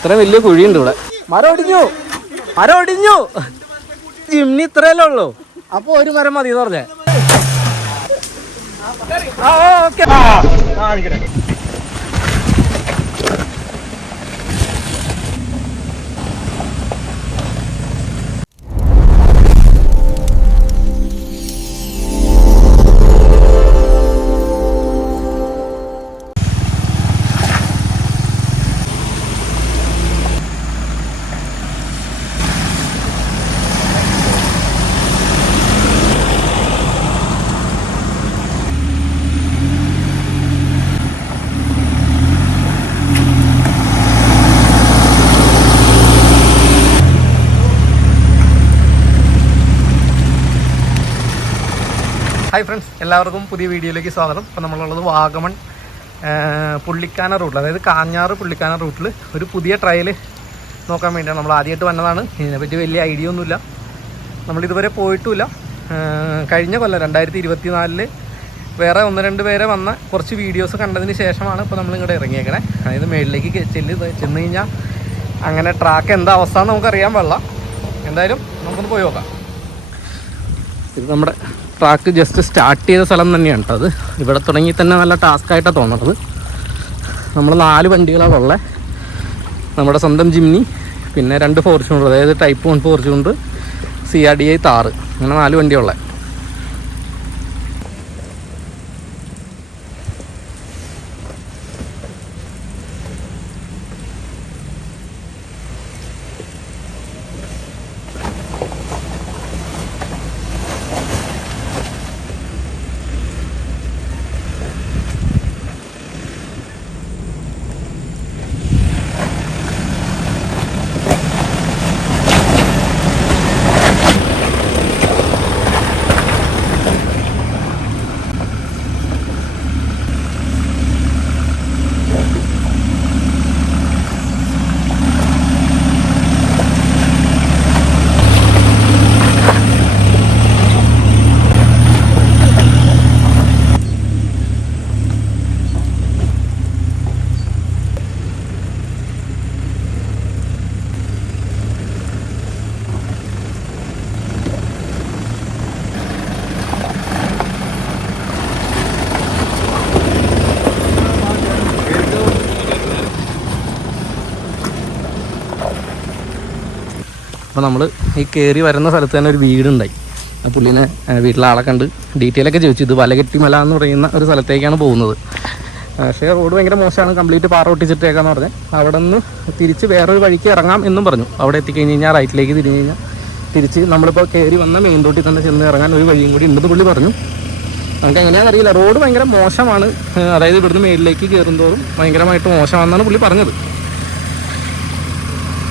ഇത്ര വലിയ കുഴിയുണ്ട് ഇവിടെ. മരം ഒടിഞ്ഞു. ജിമ്നി ഇത്രയല്ലേ ഉള്ളൂ. അപ്പൊ ഒരു മരം മതി എന്ന് പറഞ്ഞേ. ഹായ് ഫ്രണ്ട്സ്, എല്ലാവർക്കും പുതിയ വീഡിയോയിലേക്ക് സ്വാഗതം. അപ്പോൾ നമ്മളുള്ളത് വാഗമൺ പുള്ളിക്കാന റൂട്ടിൽ, അതായത് കാഞ്ഞാറ് പുള്ളിക്കാന റൂട്ടിൽ ഒരു പുതിയ ട്രയൽ നോക്കാൻ വേണ്ടിയാണ്. നമ്മൾ ആദ്യമായിട്ട് വന്നതാണ്. ഇതിനെപ്പറ്റി വലിയ ഐഡിയ ഒന്നുമില്ല, നമ്മളിതുവരെ പോയിട്ടുമില്ല. കഴിഞ്ഞ കൊല്ലം 2024 വേറെ 1-2 പേരെ വന്ന കുറച്ച് വീഡിയോസ് കണ്ടതിന് ശേഷമാണ് ഇപ്പോൾ നമ്മളിങ്ങോട്ട് ഇറങ്ങിയേക്കണേ. അതായത് മേളിലേക്ക് ചെന്ന് കഴിഞ്ഞാൽ അങ്ങനെ ട്രാക്ക് എന്താ അവസ്ഥ എന്ന് നമുക്കറിയാൻ പാടില്ല. എന്തായാലും നമുക്കൊന്ന് പോയി നോക്കാം. ഇത് നമ്മുടെ ട്രാക്ക് ജസ്റ്റ് സ്റ്റാർട്ട് ചെയ്ത സ്ഥലം തന്നെയാണ് കേട്ടോ. അത് ഇവിടെ തുടങ്ങി തന്നെ നല്ല ടാസ്ക്കായിട്ടാണ് തോന്നുന്നത്. നമ്മൾ 4 വണ്ടികളാണ് ഉള്ളത്. നമ്മുടെ സ്വന്തം ജിമ്നി, പിന്നെ 2 ഫോർച്യൂണർ, അതായത് ടൈപ്പ് 1 ഫോർച്യൂണർ, CRDI താറ്, അങ്ങനെ 4 വണ്ടിയുള്ളത്. അപ്പോൾ നമ്മൾ ഈ കയറി വരുന്ന സ്ഥലത്ത് തന്നെ ഒരു വീടുണ്ടായി. ആ പുള്ളിനെ വീട്ടിലെ ആളെ കണ്ട് ഡീറ്റെയിലൊക്കെ ചോദിച്ചു. ഇത് വലകെട്ടിമല എന്ന് പറയുന്ന ഒരു സ്ഥലത്തേക്കാണ് പോകുന്നത്. പക്ഷേ റോഡ് ഭയങ്കര മോശമാണ്, കംപ്ലീറ്റ് പാറ ഒട്ടിച്ചിട്ടേക്കാന്ന് പറഞ്ഞ് അവിടെ നിന്ന് തിരിച്ച് വേറൊരു വഴിക്ക് ഇറങ്ങാം എന്നും പറഞ്ഞു. അവിടെ എത്തിക്കഴിഞ്ഞ് കഴിഞ്ഞാൽ റൈറ്റിലേക്ക് തിരിഞ്ഞ് കഴിഞ്ഞാൽ തിരിച്ച് നമ്മളിപ്പോൾ കയറി വന്ന മെയിൻ റോഡിൽ തന്നെ ചെന്ന് ഇറങ്ങാൻ ഒരു വഴിയും കൂടി ഉണ്ടെന്ന് പുള്ളി പറഞ്ഞു. നമുക്ക് എങ്ങനെയാണെന്ന് അറിയില്ല. റോഡ് ഭയങ്കര മോശമാണ്, അതായത് ഇവിടുന്ന് മേളിലേക്ക് കയറുന്തോറും ഭയങ്കരമായിട്ട് മോശമാണെന്നാണ് പുള്ളി പറഞ്ഞത്.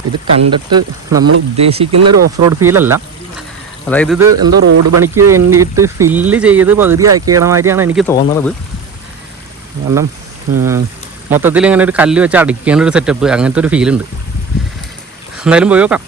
ഇത് കണ്ടിട്ട് നമ്മൾ ഉദ്ദേശിക്കുന്ന ഒരു ഓഫ് റോഡ് ഫീലല്ല. അതായത് ഇത് എന്തോ റോഡ് പണിക്ക് വേണ്ടിയിട്ട് ഫില്ല് ചെയ്ത് പകുതി ആക്കിയണ മാതിരിയാണ് എനിക്ക് തോന്നുന്നത്. കാരണം മൊത്തത്തിൽ ഇങ്ങനെ ഒരു കല്ല് വെച്ച് അടിക്കേണ്ട ഒരു സെറ്റപ്പ്, അങ്ങനത്തെ ഒരു ഫീലുണ്ട്. എന്തായാലും പോയി നോക്കാം.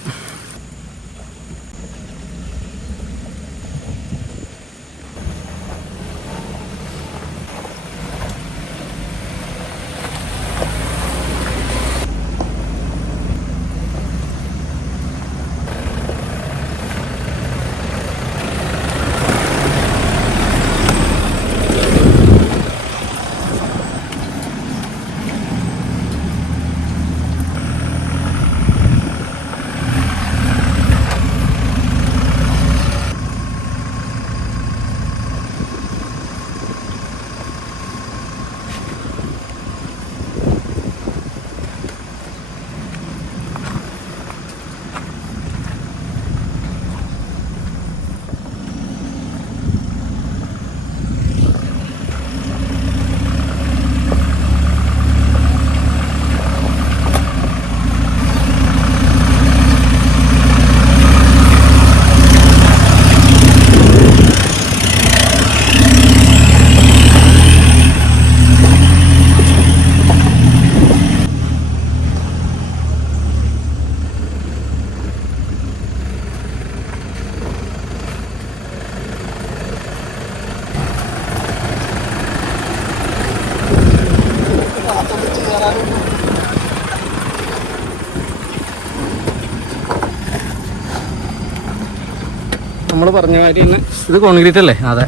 നമ്മൾ പറഞ്ഞ മാതിരി തന്നെ ഇത് കോൺക്രീറ്റ് അല്ലേ? അതെ,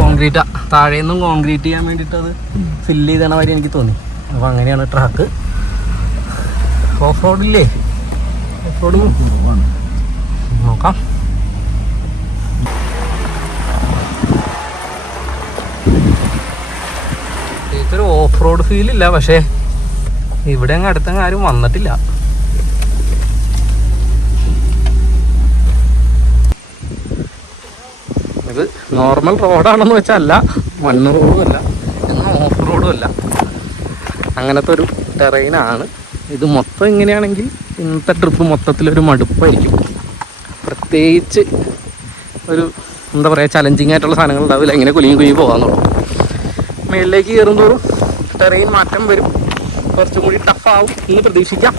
കോൺക്രീറ്റാ. താഴേന്നും കോൺക്രീറ്റ് ചെയ്യാൻ വേണ്ടിയിട്ട് അത് ഫില്ല് ചെയ്തണ മാതിരി എനിക്ക് തോന്നി. അപ്പോൾ അങ്ങനെയാണ് ട്രാക്ക്. ഓഫ് റോഡില്ലേ? ഓഫ് റോഡ് നോക്കാം. ഇതൊരു ഓഫ് റോഡ് ഫീലില്ല, പക്ഷേ ഇവിടെ അങ്ങ് അടുത്തങ്ങ് ആരും വന്നിട്ടില്ല. ഇത് നോർമൽ റോഡാണെന്ന് വെച്ചാൽ അല്ല, മണ്ണ് റോഡും അല്ല, എന്നാൽ ഓഫ് റോഡും അല്ല, അങ്ങനത്തെ ഒരു ടെറൈനാണ് ഇത്. മൊത്തം ഇങ്ങനെയാണെങ്കിൽ ഇന്നത്തെ ട്രിപ്പ് മൊത്തത്തിലൊരു മടുപ്പായിരിക്കും. പ്രത്യേകിച്ച് ഒരു എന്താ പറയുക, ചലഞ്ചിങ് ആയിട്ടുള്ള സാധനങ്ങൾ ഉണ്ടാവില്ല. ഇങ്ങനെ കുലുങ്ങി പോകാമെന്നുള്ളൂ. മേളിലേക്ക് കയറുന്തോറും ടെറൈൻ മാറ്റം വരും, കുറച്ചും കൂടി ടഫാവും എന്ന് പ്രതീക്ഷിക്കാം.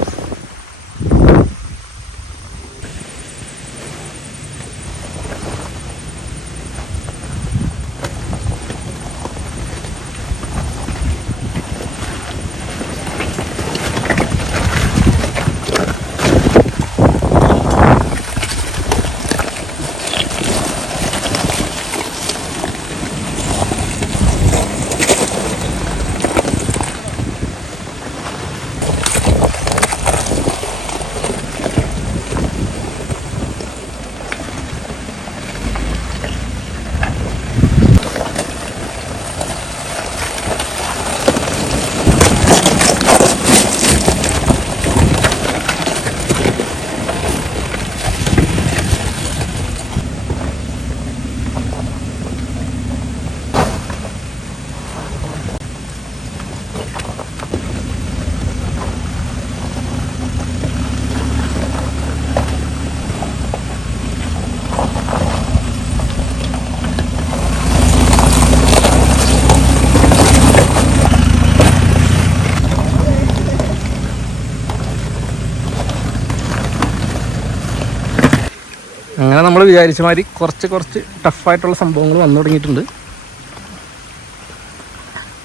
അങ്ങനെ നമ്മൾ വിചാരിച്ച മാതിരി കുറച്ച് ടഫായിട്ടുള്ള സംഭവങ്ങൾ വന്നു തുടങ്ങിയിട്ടുണ്ട്.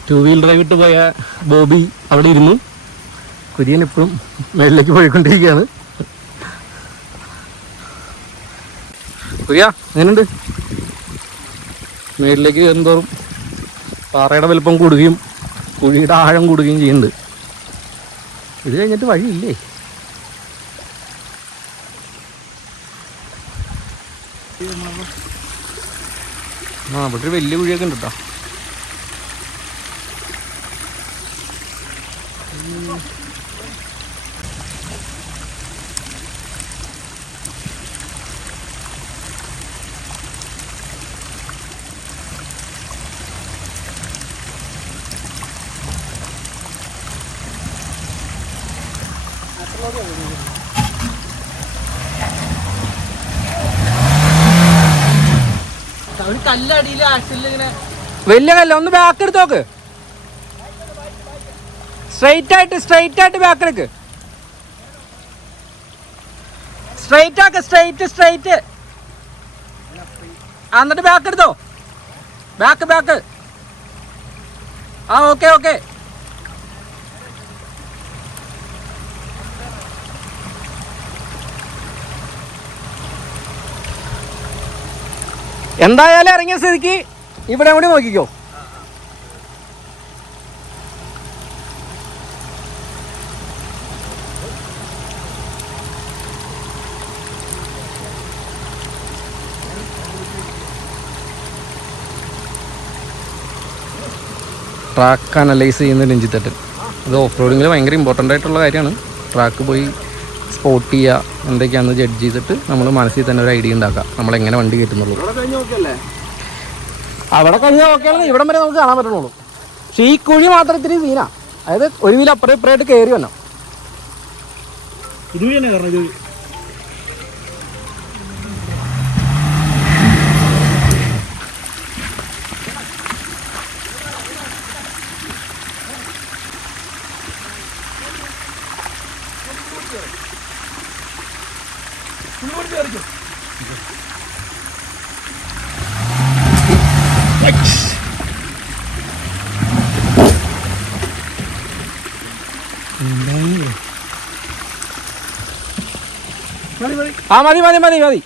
2 വീൽ ഡ്രൈവ് ഇട്ട് പോയ ബോബി അവിടെ ഇരുന്നു. കുര്യൻ ഇപ്പോഴും മേളിലേക്ക് പോയിക്കൊണ്ടിരിക്കുകയാണ്. കുര്യ എങ്ങനെയുണ്ട്? മേളിലേക്ക് കയറുന്തോറും പാറയുടെ വലുപ്പം കൂടുകയും കുഴിയുടെ ആഴം കൂടുകയും ചെയ്യുന്നുണ്ട്. ഇത് കഴിഞ്ഞിട്ട് വഴിയില്ലേ? ഇവിടെ ഒരു വലിയ കുഴിയൊക്കെ ഉണ്ട് കേട്ടോ. വലിയ കല്ല, ഒന്ന് ബാക്ക് എടുത്ത് നോക്ക്. സ്ട്രെയിറ്റ് ആയിട്ട് ബാക്ക് എടുക്ക്. സ്ട്രെയിറ്റ് ആക്ക്, സ്ട്രെയിറ്റ്. എന്നിട്ട് ബാക്ക് എടുത്തോ. ബാക്ക്. ആ ഓക്കെ. എന്തായാലും ഇറങ്ങിയ സ്ഥിതിക്ക് ഇവിടെ കൂടി നോക്കിക്കോ. ട്രാക്ക് അനലൈസ് ചെയ്യുന്ന രഞ്ജിത്തേട്ടൻ. ഇത് ഓഫ് റോഡിങ്ങിൽ ഭയങ്കര ഇമ്പോർട്ടൻ്റ് ആയിട്ടുള്ള കാര്യമാണ്. ട്രാക്ക് പോയി സ്പോട്ട് ചെയ്യുക, എന്തൊക്കെയാണെന്ന് ജഡ്ജ് ചെയ്തിട്ട് നമ്മൾ മനസ്സിൽ തന്നെ ഒരു ഐഡിയ ഉണ്ടാക്കുക നമ്മളെങ്ങനെ വണ്ടി കയറ്റുന്നുള്ളൂ. അവിടെ കഴിഞ്ഞാൽ ഓക്കെയാണെങ്കിൽ ഇവിടം വരെ നമുക്ക് കാണാൻ പറ്റുന്നുള്ളൂ. പക്ഷേ ഈ കുഴി മാത്രം ഇത്തിരി സീനാ. അതായത് ഒരു വീൽ അപ്പുറം ഇപ്പുറമായിട്ട് കയറി വന്നോ. ഇതുവഴി തന്നെ കാരണം ഇത് ആ മതി മതി മതി മതി.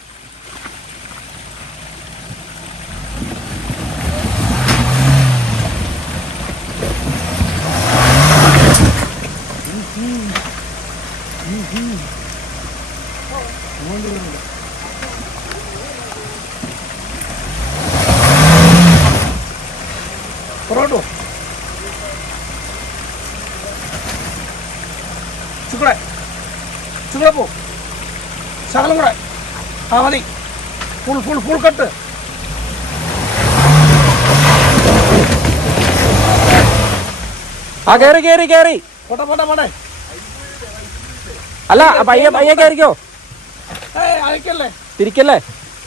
പൊറോട്ടോ ചുക്കളെ ചുക്കളെ പോ ശകലം കൂടെ. ആ മതി. Full full full cut. ആ കേറി കേറി കേറി. പോട്ടെ പോട്ടെ പോട്ടെ. അല്ല പയ്യെ പയ്യെ കയറിക്കോ. അയക്കല്ലേ തിരിക്കല്ലേ.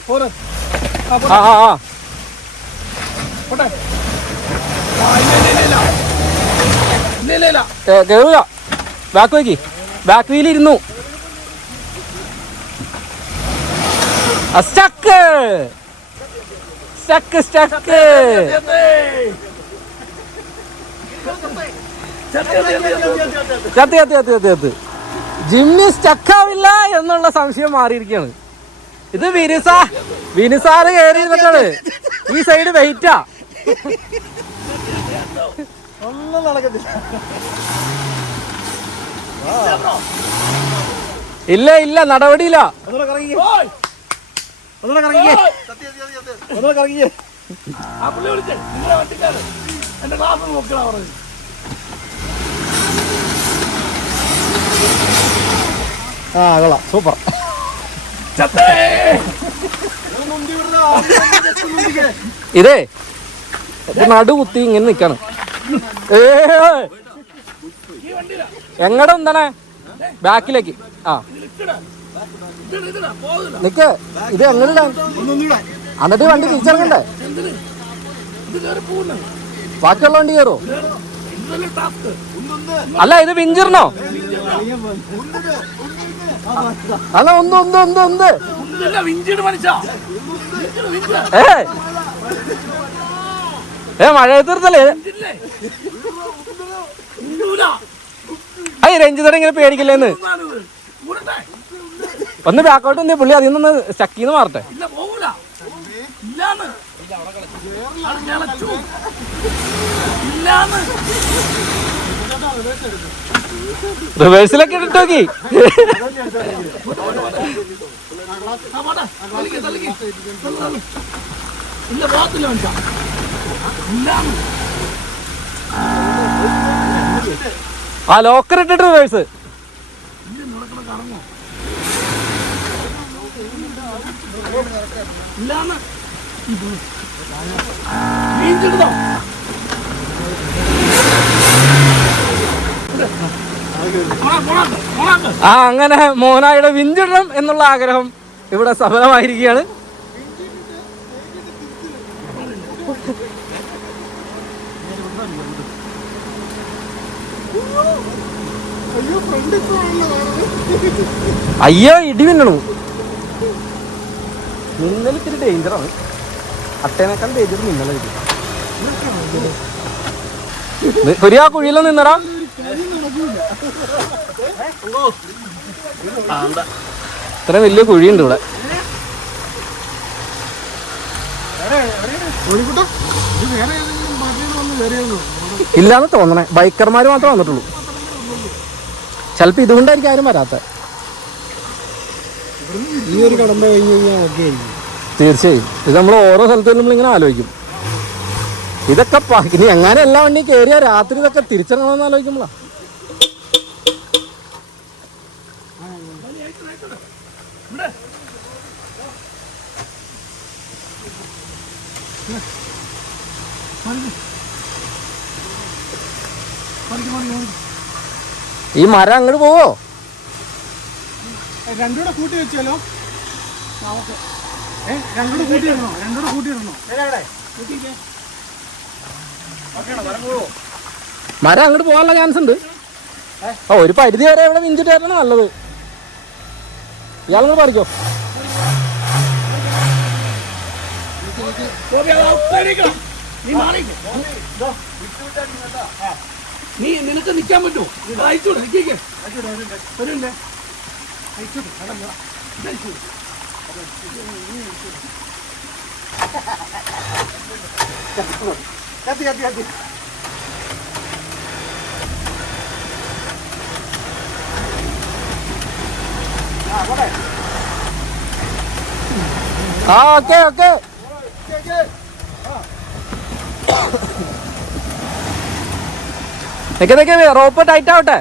പോര്. ആ ആ ആ പോട്ടെ. ഇല്ല കേറുക. ബാക്ക് വയ്ക്ക്. ബാക്ക് വീൽ ഇരുന്നു. Stuck stuck stuck. കത്ത് കത്ത് കത്ത് കത്ത് കത്ത്. ജിമ്മി സ്റ്റക്കാവില്ല എന്നുള്ള സംശയം മാറിയിരിക്കുകയാണ്. ഇത് വിനുസാറ് കയറി ഇരുന്നിട്ടാണ്. ഈ സൈഡ് വെയിറ്റാ. ഒന്നും നടക്കത്തില്ല. ഇല്ല ഇല്ല നടപടിയില്ല. ആ കൊള്ളാം. സൂപ്പർ. ഇതേ നടു കുത്തി ഇങ്ങനെ നിക്കാണ്. എങ്ങടെ എന്താണ് ബാക്കിലേക്ക്. ആ നിക്ക്. ഇത് എങ്ങനെ എന്നിട്ട് വണ്ടി തിരിച്ചിറങ്ങണ്ടേ? ബാക്കിയുള്ള വണ്ടി കയറോ? അല്ല ഇത് വിഞ്ചിർണോ? അല്ല ഒന്ന് ഒന്ന് ഒന്ന് ഒന്ന്. മഴ തീർത്തല്ലേ? അയ്യ രഞ്ജിതോടെ ഇങ്ങനെ പേടിക്കില്ലേന്ന്. ഒന്ന് ബാക്കോട്ട് ഉണ്ട് പുള്ളി. അതിൽ നിന്ന് ചക്കീന്ന് മാറട്ടെ. റിവേഴ്സിലൊക്കെ ഇട്ട് നോക്കി. ആ ലോക്കർ ഇട്ടിട്ട് റിവേഴ്സ്. ആ അങ്ങനെ മോനായുടെ വിഞ്ചിടണം എന്നുള്ള ആഗ്രഹം ഇവിടെ സഫലമായിരിക്കുകയാണ്. അയ്യോ ഇടി മിന്നണു. മിന്നൽ ഇത്തിരി ഡേഞ്ചറാണ്. അട്ടേനേക്കാൾ ഡേഞ്ചർ മിന്നലായിരിക്കും. ഒരു ആ കുഴിയിലൊന്നും നിന്നടാ. ഇത്ര വലിയ കുഴിയുണ്ട് ഇവിടെ. ഇല്ലാന്ന് തോന്നണേ. ബൈക്കർമാര് മാത്രമേ വന്നിട്ടുള്ളൂ. ചിലപ്പോ ഇതുകൊണ്ടായിരിക്കും ആരും വരാത്ത. ഈ ഒരു കടമ്പ കഴിഞ്ഞ് കഴിഞ്ഞാൽ ഓക്കെ ആയിരിക്കും. തീർച്ചയായും. ഇത് നമ്മൾ ഓരോ സ്ഥലത്തും നമ്മളിങ്ങനെ ആലോചിക്കും. ഇതൊക്കെ ഇനി എങ്ങനെ എല്ലാ വണ്ടി കയറിയാ രാത്രി ഇതൊക്കെ തിരിച്ചിറങ്ങണമെന്ന് ആലോചിക്കുമ്പോളാ. ഈ മരം അങ്ങോട്ട് പോവോ? രണ്ടൂടെ കൂട്ടി വെച്ചാലോ? രണ്ടൂടെ കൂട്ടിയിടണോ? രണ്ടൂടെ കൂട്ടിയിടണോ? മരം അങ്ങോട്ട് പോകാനുള്ള ചാൻസ് ഉണ്ട്. ഒരു പരിധി വരെ ഇവിടെ വിഞ്ചിട്ടായിരുന്നു നല്ലത്. ഇയാളങ്ങോട്ട് പറിച്ചോ. നീ നിനക്ക് നിൽക്കാൻ പറ്റുമോ? കത്തി കത്തി കത്തി. Okay okay. നിക്ക് റോപ്പ് ടൈറ്റ് ആവട്ടെ.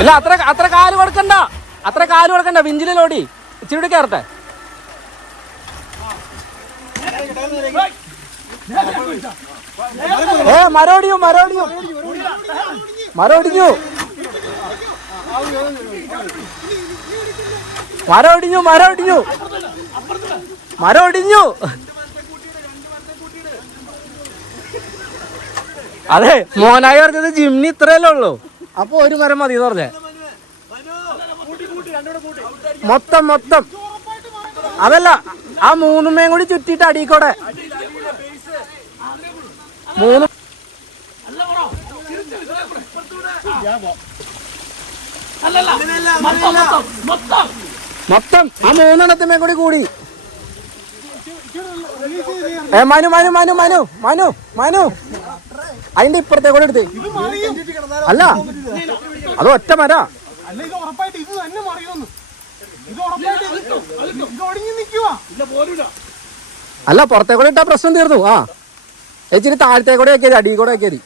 ഇല്ല, അത്ര കാല് കൊടുക്കണ്ട, വിഞ്ചിലോടി ഇച്ചിരി കയറട്ടെ. മരോടിഞ്ഞു അതെ, മോനായി പറഞ്ഞത് ജിമ്മിന് ഇത്രയല്ലേ ഉള്ളൂ, അപ്പൊ ഒരു മരം മതി എന്ന് പറഞ്ഞേ. മൊത്തം അതല്ല, ആ മൂന്നുമേയും കൂടി ചുറ്റിട്ട് അടിക്കോടെ മൂന്ന് മൊത്തം ആ മൂന്നെണ്ണത്തിമേ കൂടി. മനു അതിന്റെ ഇപ്പുറത്തെ കൂടെ എടുത്ത്. അല്ല, അത് ഒറ്റ മര. അല്ല, പുറത്തെ കൂടെ ഇട്ടാ പ്രശ്നം തീർന്നു. ആ ഇച്ചിരി താഴത്തെ കൂടെ ആക്കിയത്, അടി കൂടെ ആക്കിയത്.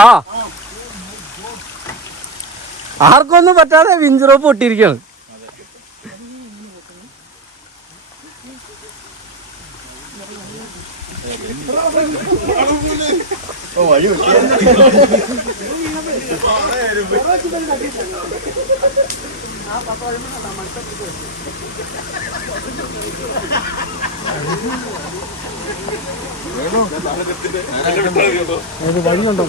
ആ ആർക്കൊന്നും പറ്റാതെ വിഞ്ചറോപ്പ് പൊട്ടിയിരിക്കുകയാണ്. വഴിയുണ്ടോ?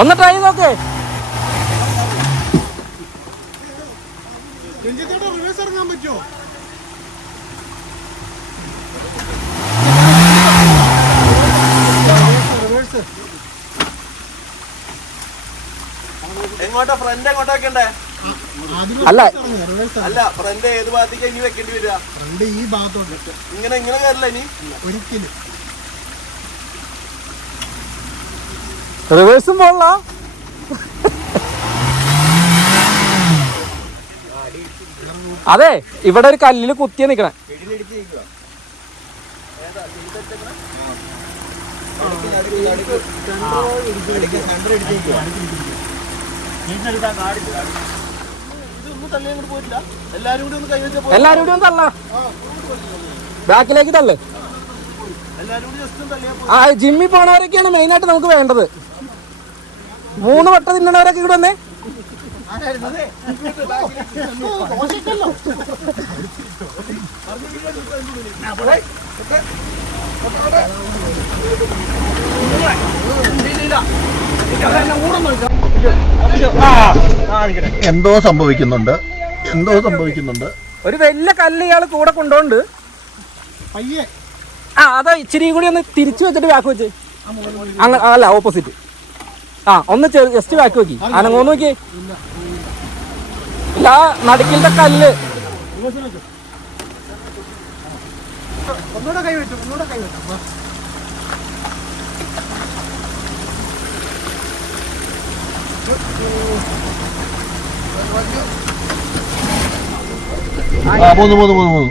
ഒന്ന് ട്രൈ നോക്കേ. റിവേഴ്സ് ഇറങ്ങാൻ പറ്റുമോ? എങ്ങോട്ടാ ഫ്രണ്ട് എങ്ങോട്ടാ വെക്കണ്ടേ? അല്ല ഫ്രണ്ട് ഏത് ഭാഗത്തേക്ക് ഇനി വെക്കേണ്ടി വരിക? ഫ്രണ്ട് ഈ ഭാഗത്തോട്ട്. ഇങ്ങനെ കയറില്ല ഇനി ഒരിക്കലും. റിവേഴ്സും പോള. അതെ, ഇവിടെ ഒരു കല്ലില് കുത്തിയ നിക്കണേ. എല്ലാരും കൂടി ഒന്ന് തള്ള, ബാക്കിലേക്ക് തള്ളു. ആ ജിമ്മിൽ പോണവരൊക്കെയാണ് മെയിനായിട്ട് നമുക്ക് വേണ്ടത്. 3 വട്ടം തിന്നണവരൊക്കെ ഇവിടെ വന്നേ. എന്തോ സംഭവിക്കുന്നുണ്ട്. ഒരു വലിയ കല്ല് ഇയാള് കൂടെ കൊണ്ടോണ്ട്. ആ അതാ ഇച്ചിരി കൂടി ഒന്ന് തിരിച്ചു വെച്ചിട്ട് ബാക്ക് വെച്ച്. അല്ല, ഓപ്പോസിറ്റ്. ആ ഒന്ന് ജസ്റ്റ് ബാക്ക് നോക്കി, അനങ്ങോന്ന് നോക്കിയേ. ഇല്ല, നടുക്കിലത്തെ കല്ല്. ഒന്നുകൂടെ കൈ വെച്ചു. മൂന്ന്.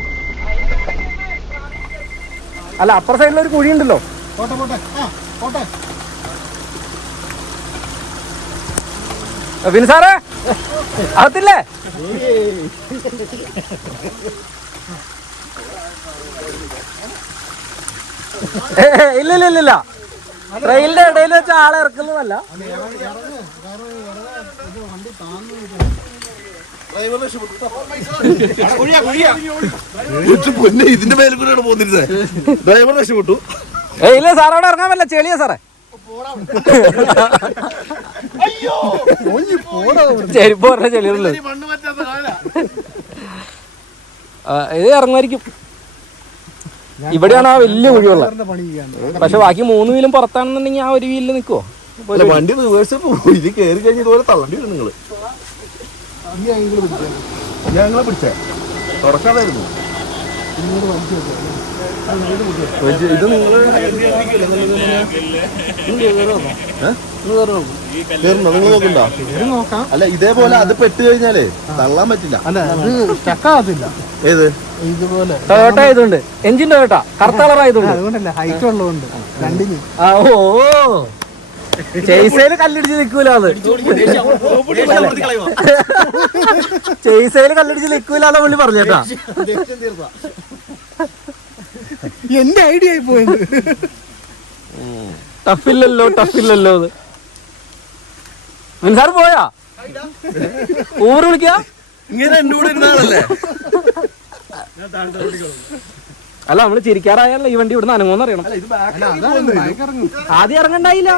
അല്ല അപ്പുറ സൈഡിൽ ഒരു കുഴി ഉണ്ടല്ലോ. പിന്നെ സാറേ അകത്തില്ലേ? ഇല്ല ട്രെയിനിന്റെ ഇടയിൽ വെച്ച ആളെ ഇറക്കുന്നതല്ല. ഇതിന്റെ മേലെ കൂടെയാണ് പോകുന്നിരുന്നത്. ഡ്രൈവർ രക്ഷപ്പെട്ടു. ഇല്ല സാർ അവിടെ ഇറങ്ങാൻ പറ്റില്ല, ചെളിയാ സാറേ. ചെരുപ്പ് പറഞ്ഞ ചെളിയുള്ളൂ. ഇത് ഇറങ്ങുമായിരിക്കും. ഇവിടെയാണ് ആ വലിയ കുഴിയുള്ള. പക്ഷെ ബാക്കി 3 വീലും പുറത്താണെന്നുണ്ടെങ്കിൽ ആ ഒരു വീലിൽ നിൽക്കുവോ? വണ്ടി റിവേഴ്സ് പോകും. ഇത് കയറി കഴിഞ്ഞ ഇതുപോലെ തള്ളണ്ടി വരും നിങ്ങള്. ഞങ്ങളെ പിടിച്ചേ തുറക്കാതായിരുന്നു. ഇത് നിങ്ങൾ നോക്കണ്ടോ? അല്ല ഇതേപോലെ അത് പെട്ട് കഴിഞ്ഞാലേ തള്ളാൻ പറ്റില്ല. ഏത് ഇതുപോലെ ടൊയോട്ട ആയതുകൊണ്ട്, എഞ്ചിൻ ടൊയോട്ട കറുത്ത കളറായതുകൊണ്ട്, അതുകൊണ്ടല്ല ഹൈറ്റ് ഉള്ളതുകൊണ്ട് രണ്ടിന്. ഓ ചേസയില് കല്ലിടിച്ച് നിൽക്കൂല. അത് ചേസയില് കല്ലിടിച്ച് നിൽക്കൂലെന്ന് പുള്ളി പറഞ്ഞേട്ടാ. എന്റെ ഐഡിയ ആയി പോയത്. ടഫില്ലല്ലോ അത്. മിൻസാർ പോയാ ഊറ് വിളിക്ക. ഇങ്ങനെ എന്റെ കൂടെ ഇരുന്നാണല്ലേ? അല്ല നമ്മള് ചിരിക്കാറായല്ലോ ഈ വണ്ടി ഇവിടുന്ന് അനങ്ങോന്ന് അറിയണം. ആദ്യം ഇറങ്ങണ്ടായില്ല.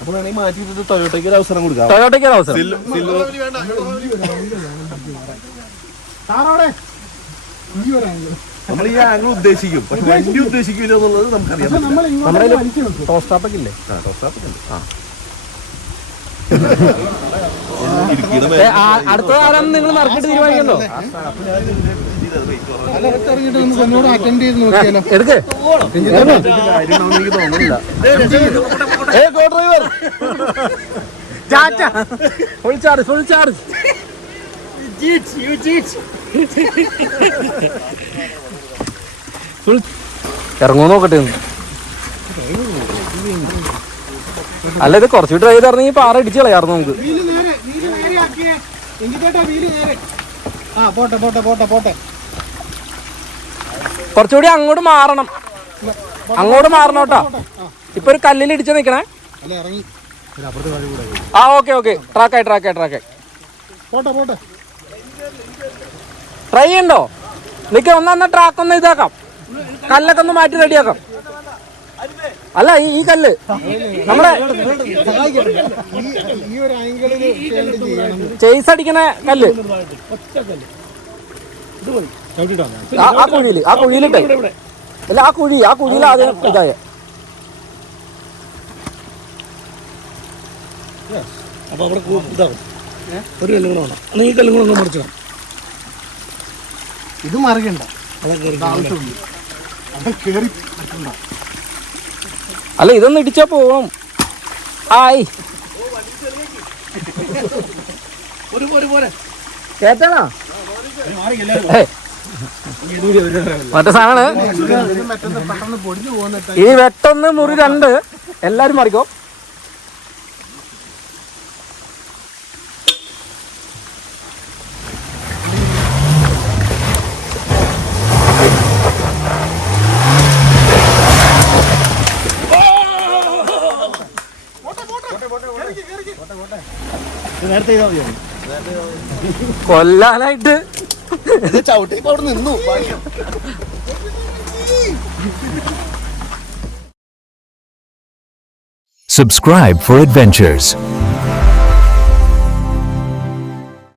അപ്പൊ വേണമെങ്കിൽ മാറ്റിയിട്ട് ടൊയോട്ടയ്ക്ക് ഒരു അവസരം കൊടുക്കാം. ടൊയോട്ടയ്ക്ക് ഒരു അവസരം. നമ്മൾ ഈ ആംഗിൾ ഉദ്ദേശിക്കും, പക്ഷെ വണ്ടി ഉദ്ദേശിക്കില്ല എന്നുള്ളത് നമുക്കറിയാം. നമ്മുടെ ടോസ്റ്റാപ്പൊക്കെ ഇല്ലേ? അടുത്ത കാലം നിങ്ങൾ മാർക്കറ്റ് തീരുമാനിക്കണ്ടോ? എടുക്ക് എനിക്ക് തോന്നുന്നില്ല. Full charge. ഇറങ്ങോ നോക്കട്ടെ. അല്ല ഇത് കുറച്ച് ഡ്രൈവ് ചെയ്തിറങ്ങി പാറ ഇടിച്ച് കളയാറുന്നു നമുക്ക്. കുറച്ചുകൂടി അങ്ങോട്ട് മാറണം കേട്ടോ. ഇപ്പൊ ഒരു കല്ലിൽ ഇടിച്ച് നിക്കണേ. ആ ഓക്കെ ട്രാക്കായി. ട്രൈ ചെയ്യണ്ടോ? നിക്ക ഒന്നാ ട്രാക്ക് ഒന്ന് ഇതാക്കാം, കല്ലൊക്കെ ഒന്ന് മാറ്റി റെഡിയാക്കാം. അല്ല ഈ കല്ല് നമ്മുടെ ചേസ് അടിക്കണ കല്ല് ആ കുഴിയിലിട്ടേ. അല്ല ആ കുഴിയിൽ ആദ്യം ഇതായ. അപ്പൊ അവിടെ ഇതാവും. ഒരു കല്ലും കൂടെ വേണം. അല്ലെങ്കിൽ ഈ കല്ലും കൂടെ ഒന്ന് മറിച്ചു. ഇത് മറിയണ്ട. അല്ല ഇതൊന്ന് ഇടിച്ചാ പോവും. ആയി കേട്ടാണോ? മറ്റേ സാധനം ഈ വെട്ടൊന്ന് മുറി 2 എല്ലാരും മറിക്കോ. കൊല്ലാനായിട്ട് ചവിട്ടി അവിടെ നിന്നു. Subscribe for adventures.